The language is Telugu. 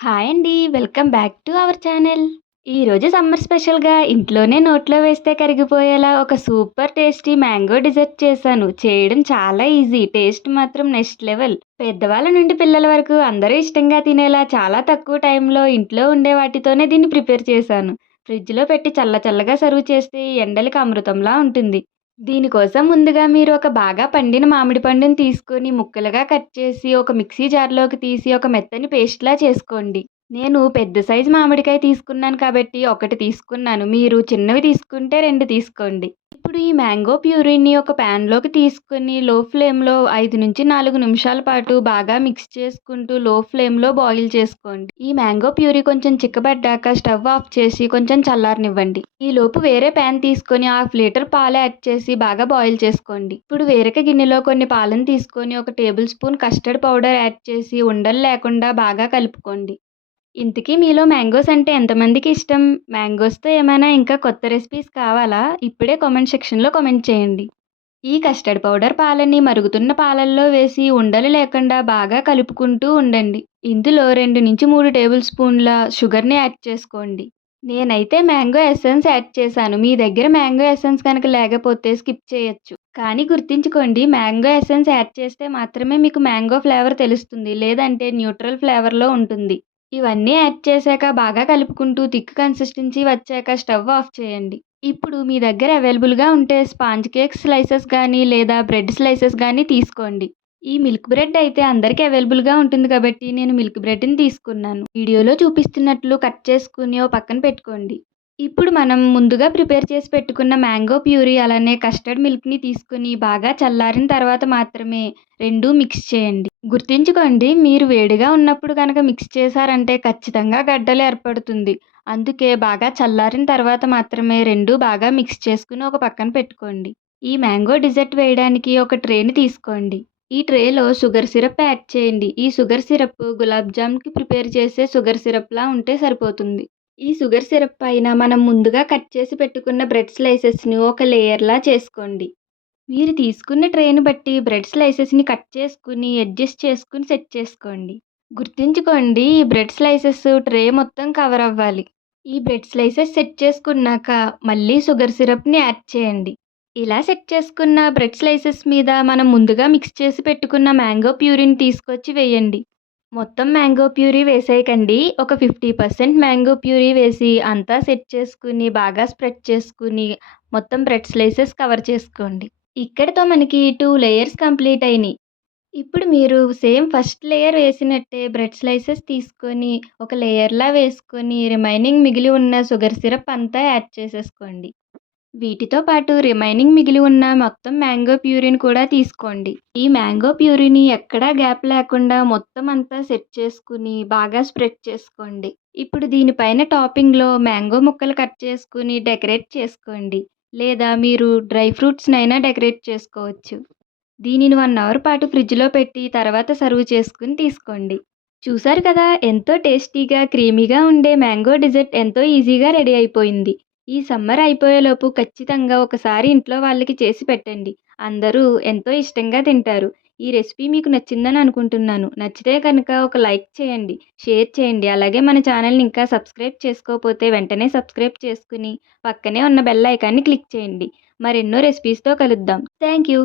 హాయ్ అండి. Welcome back to our channel. ఈరోజు సమ్మర్ స్పెషల్‌గా ఇంట్లోనే నోట్లో వేస్తే కరిగిపోయేలా ఒక సూపర్ టేస్టీ మ్యాంగో డిజర్ట్ చేశాను. చేయడం చాలా ఈజీ. టేస్ట్ మాత్రం నెక్స్ట్ లెవెల్. పెద్దవాళ్ళ నుండి పిల్లల వరకు అందరూ ఇష్టంగా తినేలా చాలా తక్కువ టైంలో ఇంట్లో ఉండే వాటితోనే దీన్ని ప్రిపేర్ చేశాను. ఫ్రిడ్జ్‌లో పెట్టి చల్లగా సర్వ్ చేస్తే ఎండలకి అమృతంలా ఉంటుంది. దీనికోసం ముందుగా మీరు ఒక బాగా పండిన మామిడి పండుని తీసుకొని ముక్కలుగా కట్ చేసి ఒక మిక్సీ జార్‌లోకి తీసి ఒక మెత్తని పేస్ట్‌లా చేసుకోండి. నేను పెద్ద సైజు మామిడికాయ తీసుకున్నాను కాబట్టి ఒకటి తీసుకున్నాను. మీరు చిన్నవి తీసుకుంటే 2 తీసుకోండి. ఇప్పుడు ఈ మ్యాంగో ప్యూరీని ఒక ప్యాన్‌లోకి తీసుకొని లో ఫ్లేమ్‌లో 5-4 నిమిషాల పాటు బాగా మిక్స్ చేసుకుంటూ లో ఫ్లేమ్‌లో బాయిల్ చేసుకోండి. ఈ మ్యాంగో ప్యూరీ కొంచెం చిక్కబడ్డాక స్టవ్ ఆఫ్ చేసి కొంచెం చల్లారనివ్వండి. ఈలోపు వేరే ప్యాన్ తీసుకొని హాఫ్ లీటర్ పాలు యాడ్ చేసి బాగా బాయిల్ చేసుకోండి. ఇప్పుడు వేరొక గిన్నెలో కొన్ని పాలను తీసుకొని ఒక table spoon custard powder add చేసి ఉండలు లేకుండా బాగా కలుపుకోండి. ఇంతకీ మీలో మ్యాంగోస్ అంటే ఎంతమందికి ఇష్టం? మ్యాంగోస్‌తో ఏమైనా ఇంకా కొత్త రెసిపీస్ కావాలా? ఇప్పుడే కామెంట్ సెక్షన్‌లో కామెంట్ చేయండి. ఈ కస్టర్డ్ పౌడర్ పాలని మరుగుతున్న పాలల్లో వేసి ఉండలు లేకుండా బాగా కలుపుకుంటూ ఉండండి. ఇందులో 2-3 టేబుల్ స్పూన్ల షుగర్‌ని యాడ్ చేసుకోండి. నేనైతే మ్యాంగో ఎసెన్స్ యాడ్ చేశాను. మీ దగ్గర మ్యాంగో ఎసెన్స్ కనుక లేకపోతే స్కిప్ చేయొచ్చు. కానీ గుర్తుంచుకోండి, మ్యాంగో ఎసెన్స్ యాడ్ చేస్తే మాత్రమే మీకు మ్యాంగో ఫ్లేవర్ తెలుస్తుంది. లేదంటే న్యూట్రల్ ఫ్లేవర్‌లో ఉంటుంది. ఇవన్నీ యాడ్ చేశాక బాగా కలుపుకుంటూ థిక్ కన్సిస్టెన్సీ వచ్చాక స్టవ్ ఆఫ్ చేయండి. ఇప్పుడు మీ దగ్గర అవైలబుల్‌గా ఉంటే స్పాంజ్ కేక్ స్లైసెస్ గానీ లేదా బ్రెడ్ స్లైసెస్ గానీ తీసుకోండి. ఈ మిల్క్ బ్రెడ్ అయితే అందరికీ అవైలబుల్‌గా ఉంటుంది కాబట్టి నేను మిల్క్ బ్రెడ్‌ని తీసుకున్నాను. వీడియోలో చూపిస్తున్నట్లు కట్ చేసుకుని ఓ పక్కన పెట్టుకోండి. ఇప్పుడు మనం ముందుగా ప్రిపేర్ చేసి పెట్టుకున్న మ్యాంగో ప్యూరీ అలానే కస్టర్డ్ మిల్క్‌ని తీసుకొని బాగా చల్లారిన తర్వాత మాత్రమే రెండూ మిక్స్ చేయండి. గుర్తుంచుకోండి, మీరు వేడిగా ఉన్నప్పుడు కనుక మిక్స్ చేశారంటే ఖచ్చితంగా గడ్డలు ఏర్పడుతుంది. అందుకే బాగా చల్లారిన తర్వాత మాత్రమే రెండూ బాగా మిక్స్ చేసుకుని ఒక పక్కన పెట్టుకోండి. ఈ మ్యాంగో డిజర్ట్ వేయడానికి ఒక ట్రేని తీసుకోండి. ఈ ట్రేలో షుగర్ సిరప్ యాడ్ చేయండి. ఈ షుగర్ సిరప్ గులాబ్ జామ్‌కి ప్రిపేర్ చేసే షుగర్ సిరప్‌లా ఉంటే సరిపోతుంది. ఈ షుగర్ సిరప్ పైన మనం ముందుగా కట్ చేసి పెట్టుకున్న బ్రెడ్ స్లైసెస్‌ని ఒక లేయర్‌లా చేసుకోండి. మీరు తీసుకున్న ట్రేని బట్టి బ్రెడ్ స్లైసెస్‌ని కట్ చేసుకుని, అడ్జస్ట్ చేసుకొని సెట్ చేసుకోండి. గుర్తుంచుకోండి, ఈ బ్రెడ్ స్లైసెస్ ట్రే మొత్తం కవర్ అవ్వాలి. ఈ బ్రెడ్ స్లైసెస్ సెట్ చేసుకున్నాక మళ్ళీ షుగర్ సిరప్‌ని యాడ్ చేయండి. ఇలా సెట్ చేసుకున్న బ్రెడ్ స్లైసెస్ మీద మనం ముందుగా మిక్స్ చేసి పెట్టుకున్న మ్యాంగో ప్యూరీని తీసుకొచ్చి వేయండి. మొత్తం మ్యాంగో ప్యూరీ వేసేయకండి. ఒక 50% మ్యాంగో ప్యూరీ వేసి అంతా సెట్ చేసుకుని, బాగా స్ప్రెడ్ చేసుకుని, మొత్తం బ్రెడ్ స్లైసెస్ కవర్ చేసుకోండి. ఇక్కడితో మనకి 2 లేయర్స్ కంప్లీట్ అయినాయి. ఇప్పుడు మీరు సేమ్ ఫస్ట్ లేయర్ వేసినట్టే బ్రెడ్ స్లైసెస్ తీసుకొని ఒక లేయర్‌లా వేసుకొని రిమైనింగ్ మిగిలి ఉన్న షుగర్ సిరప్ అంతా యాడ్ చేసేసుకోండి. వీటితో పాటు రిమైనింగ్ మిగిలి ఉన్న మొత్తం మ్యాంగో ప్యూరీని కూడా తీసుకోండి. ఈ మ్యాంగో ప్యూరీని ఎక్కడా గ్యాప్ లేకుండా మొత్తం అంతా సెట్ చేసుకుని బాగా స్ప్రెడ్ చేసుకోండి. ఇప్పుడు దీనిపైన టాపింగ్‌లో మ్యాంగో ముక్కలు కట్ చేసుకుని డెకరేట్ చేసుకోండి. లేదా మీరు డ్రై ఫ్రూట్స్‌నైనా డెకరేట్ చేసుకోవచ్చు. దీనిని 1 అవర్ పాటు ఫ్రిడ్జ్‌లో పెట్టి తర్వాత సర్వ్ చేసుకుని తీసుకోండి. చూసారు కదా! ఎంతో టేస్టీగా, క్రీమీగా ఉండే మ్యాంగో డిజర్ట్ ఎంతో ఈజీగా రెడీ అయిపోయింది. ఈ సమ్మర్ అయిపోయేలోపు ఖచ్చితంగా ఒకసారి ఇంట్లో వాళ్ళకి చేసి పెట్టండి. అందరూ ఎంతో ఇష్టంగా తింటారు. ఈ రెసిపీ మీకు నచ్చిందని అనుకుంటున్నాను. నచ్చితే కనుక ఒక లైక్ చేయండి, షేర్ చేయండి. అలాగే మన ఛానల్‌ని ఇంకా సబ్స్క్రైబ్ చేసుకోకపోతే వెంటనే సబ్స్క్రైబ్ చేసుకుని పక్కనే ఉన్న బెల్ ఐకాన్‌ని క్లిక్ చేయండి. మరెన్నో రెసిపీస్‌తో కలుద్దాం. Thank you.